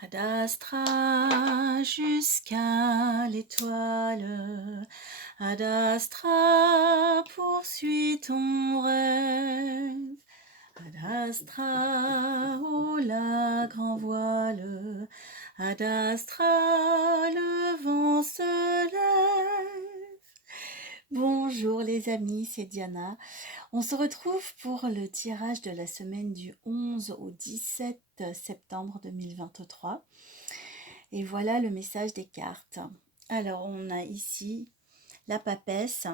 Ad astra jusqu'à l'étoile, Ad astra poursuis ton rêve, Ad astra au la grand voile, Ad astra le vent se lève. Bonjour les amis, c'est Diana. On se retrouve pour le tirage de la semaine du 11 au 17 septembre 2023. Et voilà le message des cartes. Alors, on a ici la papesse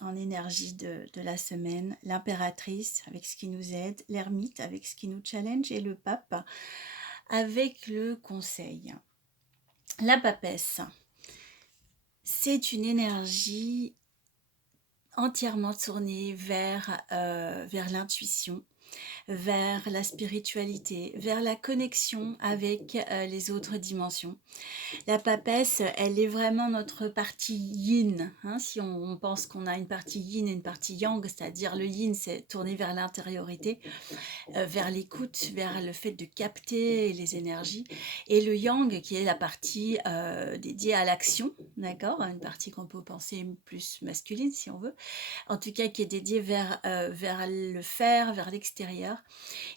en énergie de la semaine, l'impératrice avec ce qui nous aide, l'ermite avec ce qui nous challenge et le pape avec le conseil. La papesse, c'est une énergie entièrement tournée vers l'intuition, vers la spiritualité, vers la connexion avec les autres dimensions. La papesse, elle est vraiment notre partie yin. Hein, si on pense qu'on a une partie yin et une partie yang, c'est-à-dire le yin, c'est tourné vers l'intériorité, vers l'écoute, vers le fait de capter les énergies, et le yang qui est la partie dédiée à l'action, d'accord, une partie qu'on peut penser plus masculine si on veut, en tout cas qui est dédiée vers le faire, vers l'extérieur.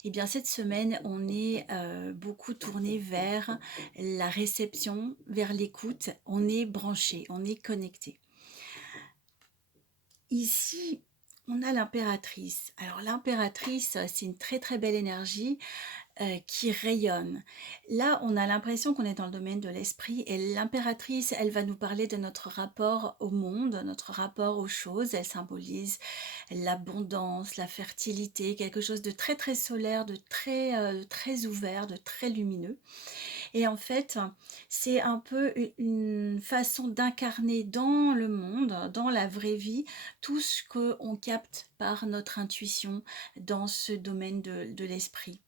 Et bien cette semaine, on est beaucoup tourné vers la réception, vers l'écoute, on est branché, on est connecté. Ici, on a l'impératrice. Alors l'impératrice, c'est une très très belle énergie qui rayonne. Là, on a l'impression qu'on est dans le domaine de l'esprit, et l'impératrice, elle va nous parler de notre rapport au monde, notre rapport aux choses. Elle symbolise l'abondance, la fertilité, quelque chose de très très solaire, de très ouvert, de très lumineux. Et en fait, c'est un peu une façon d'incarner dans le monde, dans la vraie vie, tout ce qu'on capte par notre intuition dans ce domaine de l'esprit.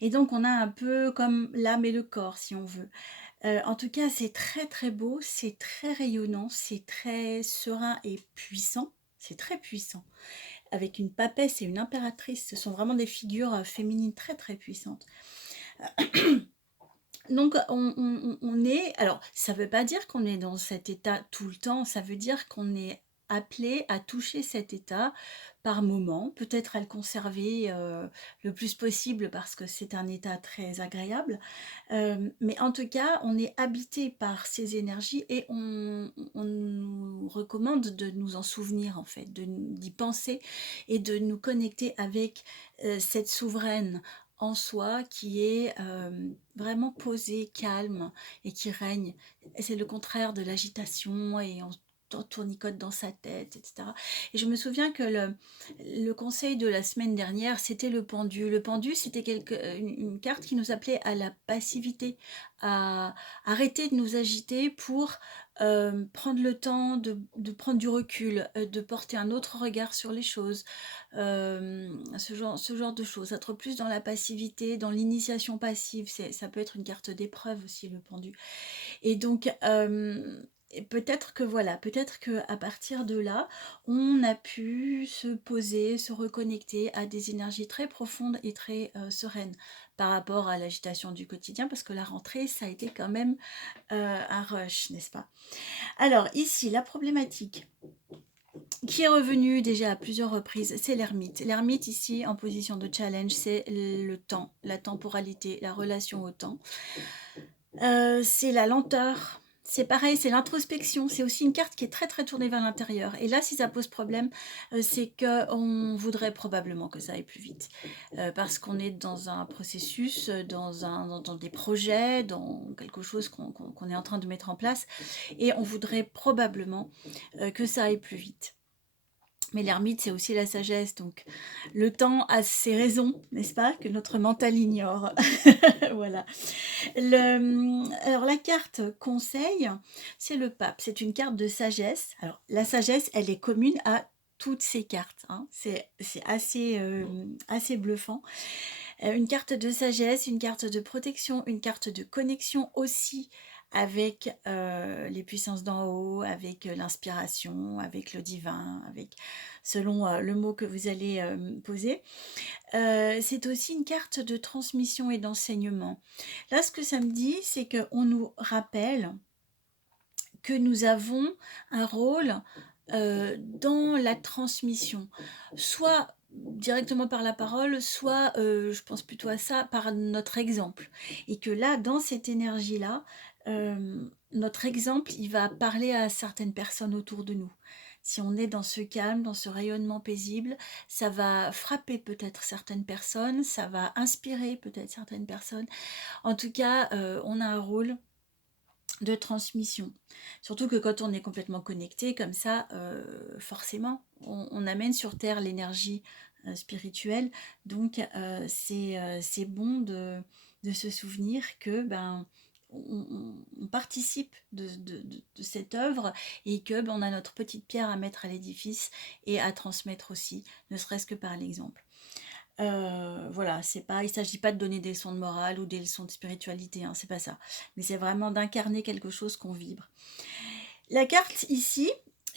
Et donc, on a un peu comme l'âme et le corps, si on veut. En tout cas, c'est très très beau, c'est très rayonnant, c'est très serein et puissant. C'est très puissant. Avec une papesse et une impératrice, ce sont vraiment des figures féminines très très puissantes. Donc, on est... Alors, ça ne veut pas dire qu'on est dans cet état tout le temps, ça veut dire qu'on est appelé à toucher cet état par moment, peut-être à le conserver le plus possible parce que c'est un état très agréable, mais en tout cas, on est habité par ces énergies et on nous recommande de nous en souvenir en fait, d'y penser et de nous connecter avec cette souveraine en soi qui est vraiment posée, calme et qui règne. C'est le contraire de l'agitation et on tournicote dans sa tête, etc. Et je me souviens que le conseil de la semaine dernière, c'était le pendu. Le pendu, c'était une carte qui nous appelait à la passivité, à arrêter de nous agiter pour prendre le temps de prendre du recul, de porter un autre regard sur les choses, ce genre de choses, être plus dans la passivité, dans l'initiation passive. Ça peut être une carte d'épreuve aussi, le pendu. Et donc, et peut-être que voilà, peut-être qu'à partir de là, on a pu se poser, se reconnecter à des énergies très profondes et très sereines par rapport à l'agitation du quotidien, parce que la rentrée, ça a été quand même un rush, n'est-ce pas? Alors ici, la problématique qui est revenue déjà à plusieurs reprises, c'est l'ermite. L'ermite ici, en position de challenge, c'est le temps, la temporalité, la relation au temps. C'est la lenteur. C'est pareil, c'est l'introspection. C'est aussi une carte qui est très très tournée vers l'intérieur. Et là, si ça pose problème, c'est qu'on voudrait probablement que ça aille plus vite. Parce qu'on est dans un processus, dans des projets, dans quelque chose qu'on est en train de mettre en place. Et on voudrait probablement que ça aille plus vite. Mais l'ermite, c'est aussi la sagesse, donc le temps a ses raisons, n'est-ce pas, que notre mental ignore. Voilà. Alors la carte conseil, c'est le pape, c'est une carte de sagesse. Alors la sagesse, elle est commune à toutes ces cartes, hein. C'est assez bluffant. Une carte de sagesse, une carte de protection, une carte de connexion aussi avec les puissances d'en haut, avec l'inspiration, avec le divin, avec selon le mot que vous allez poser. C'est aussi une carte de transmission et d'enseignement. Là, ce que ça me dit, c'est qu'on nous rappelle que nous avons un rôle dans la transmission, soit directement par la parole, soit, je pense plutôt à ça, par notre exemple. Et que là, dans cette énergie-là, notre exemple, il va parler à certaines personnes autour de nous. Si on est dans ce calme, dans ce rayonnement paisible, ça va frapper peut-être certaines personnes, ça va inspirer peut-être certaines personnes. En tout cas, on a un rôle de transmission. Surtout que quand on est complètement connecté comme ça, forcément, on amène sur Terre l'énergie spirituelle. Donc, c'est bon de se souvenir que on participe de cette œuvre et que on a notre petite pierre à mettre à l'édifice et à transmettre aussi, ne serait-ce que par l'exemple. Voilà, il ne s'agit pas de donner des leçons de morale ou des leçons de spiritualité, hein, c'est pas ça. Mais c'est vraiment d'incarner quelque chose qu'on vibre. La carte ici,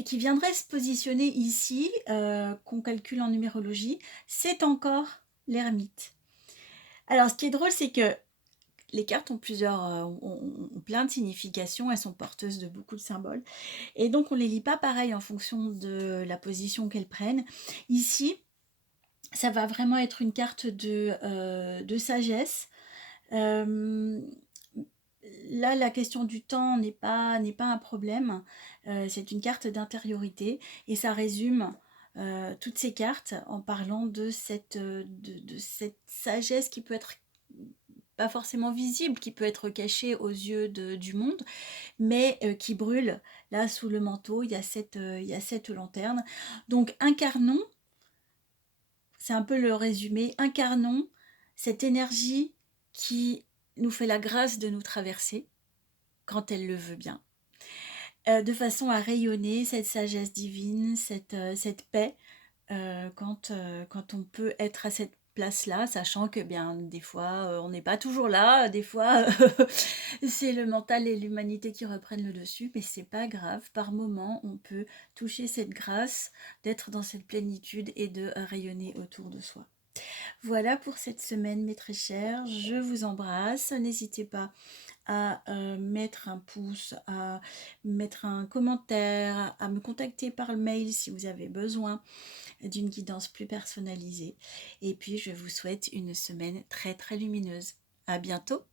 qui viendrait se positionner ici, qu'on calcule en numérologie, c'est encore l'ermite. Alors, ce qui est drôle, c'est que les cartes ont ont plein de significations, elles sont porteuses de beaucoup de symboles. Et donc, on ne les lit pas pareil en fonction de la position qu'elles prennent. Ici, ça va vraiment être une carte de sagesse. Là, la question du temps n'est pas un problème. C'est une carte d'intériorité et ça résume toutes ces cartes en parlant de cette sagesse qui peut être pas forcément visible, qui peut être cachée aux yeux du monde, mais qui brûle. Là, sous le manteau, il y a cette lanterne. Donc, incarnons, c'est un peu le résumé, incarnons cette énergie qui nous fait la grâce de nous traverser quand elle le veut bien, de façon à rayonner cette sagesse divine, cette paix, quand on peut être à cette place-là, sachant que bien des fois on n'est pas toujours là, des fois c'est le mental et l'humanité qui reprennent le dessus, mais c'est pas grave, par moment on peut toucher cette grâce d'être dans cette plénitude et de rayonner autour de soi. Voilà pour cette semaine mes très chers, je vous embrasse, n'hésitez pas à mettre un pouce, à mettre un commentaire, à me contacter par le mail si vous avez besoin d'une guidance plus personnalisée. Et puis je vous souhaite une semaine très très lumineuse. À bientôt!